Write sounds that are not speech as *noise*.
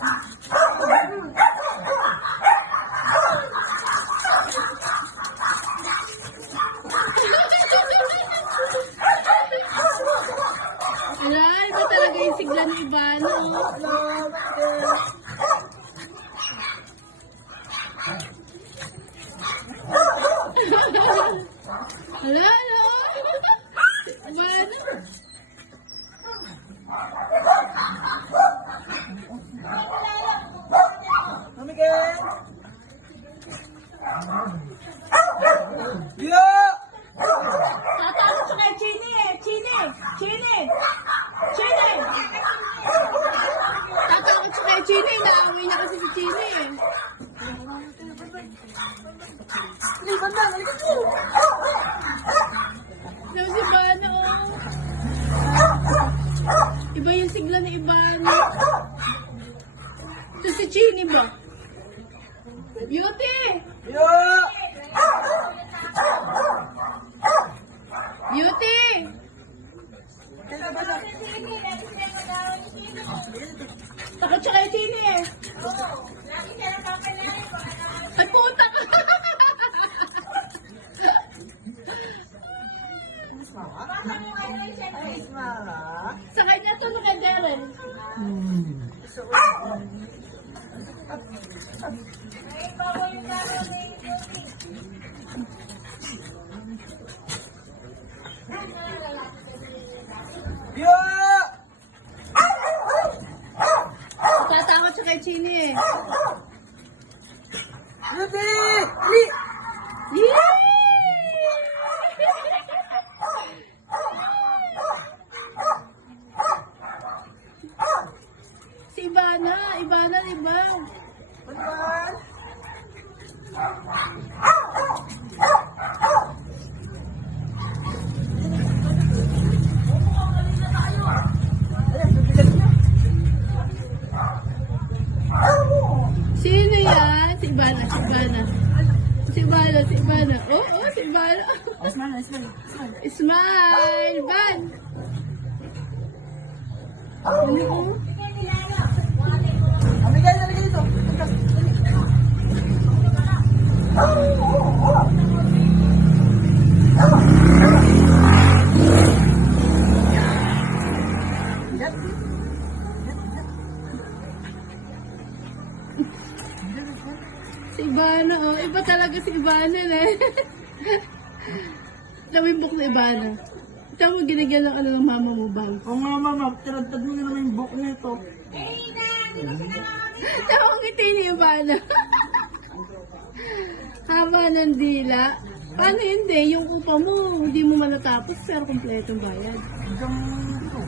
Wala, iba talaga yung sigla ni Ivano. Wala, no? Ivano. Tumigil! Yo! Sa kay Chini eh. Chini! Chini! Chini! Tatawag sa kay Chini. Naaway na si Chini eh. Banda! Halika po! Ano si Ivano? Iba yung sigla ni Ivano. Si Chini ba? Beauty! Yo! Beauty! Takot siya kay Chini eh. Ay puta ka! Sa kanya to, kay Darren. Yo! Tatakot siya kay Chini eh. Ruby! Ali! Sino yan? Si Ivana, si Ivana. Si Ivana, si Ivana. Oh, oh, si Ivana. Ismara, Ismara. Smile, Van. Ano ko? Amigay, amigay ito. Si Ivana, oh. Iba talaga si Ivana, eh. *laughs* Nawimbok na Ivana. Ito mo ginagyan ng ano ng mama mo, bang. Oo nga mama, tinadtad mo na naman yung buhok nito. Ito ang ngiti ni Ivana. *laughs* Haba ng dila. Paano hindi? Yung upa mo, hindi mo man natapos, pero kompletong bayad. Hanggang ito.